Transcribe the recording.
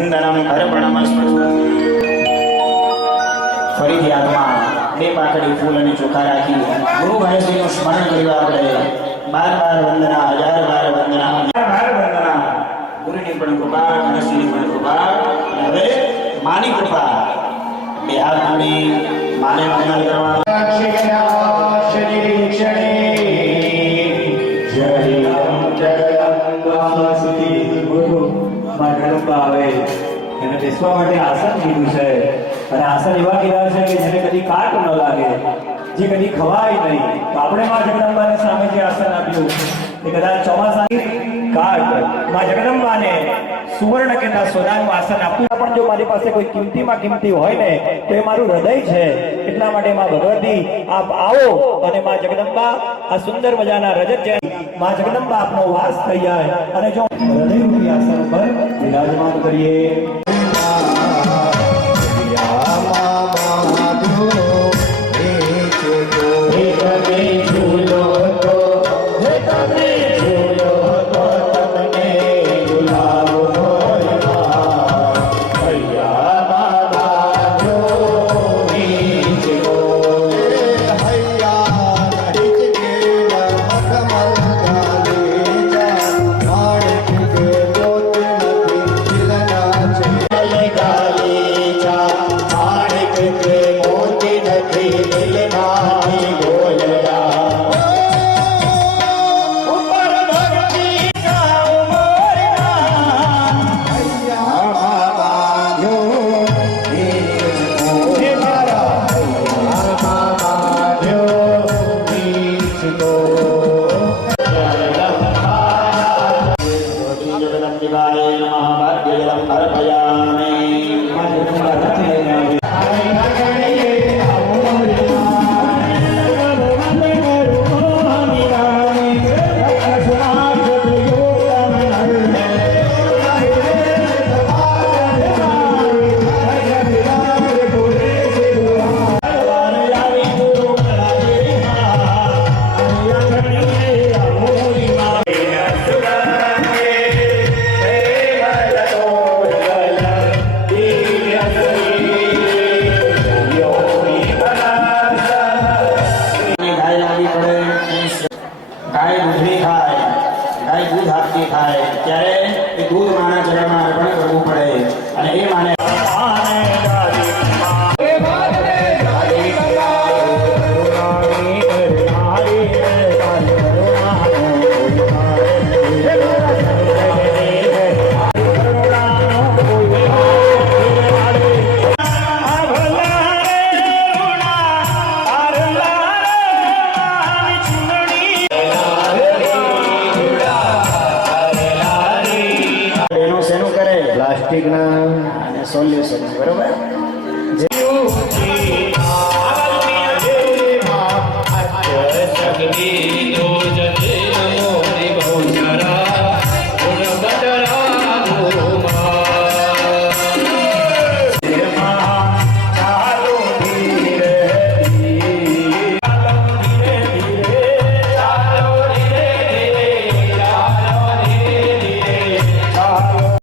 વંદનમ અર્પણમસ્તુ। ફરીથી હાથમાં બે પાકડી ફૂલ અને ચોખા રાખી ગુરુ મહારાજનું સ્મરણ કર્યું। આપણે 12 વંદના, 1000 વંદના, 12 વંદના। ગુરુની પણ કૃપા, મહારાજની પણ કૃપા, હવે માની કૃપા। બે હાથ જોડી માને વંદન કરવા। બેસવા માટે આસન કીધું છે અને આસન એવા કીધા છે કે જેને કદી કાટ ન લાગે, જે કદી ખવાય નહીં। તો આપણે માં જગદંબાને સામે જે આસન આપ્યું એ કદાચ ચોમાસાની કાટ માં જગદંબાને સુવર્ણ કે સોનાનું આસન આપ્યું પણ જો મારી પાસે કોઈ કિંમતીમાં કિંમતી હોય ને તો એ મારું હૃદય છે। એટલા માટે માં ભગવતી આપ આવો અને માં જગદંબા આ સુંદર મજાના રજત માં જગદંબા આપનો વાસ થઈ જાય અને જો હૃદયરૂપી આસન પર વિરાજમાન કરીએ। ત્યારે એ દૂધ માના ચરણમાં અર્પણ કરવું પડે અને એ માને પ્લાસ્ટિકના સોલ્યુશન બરોબર।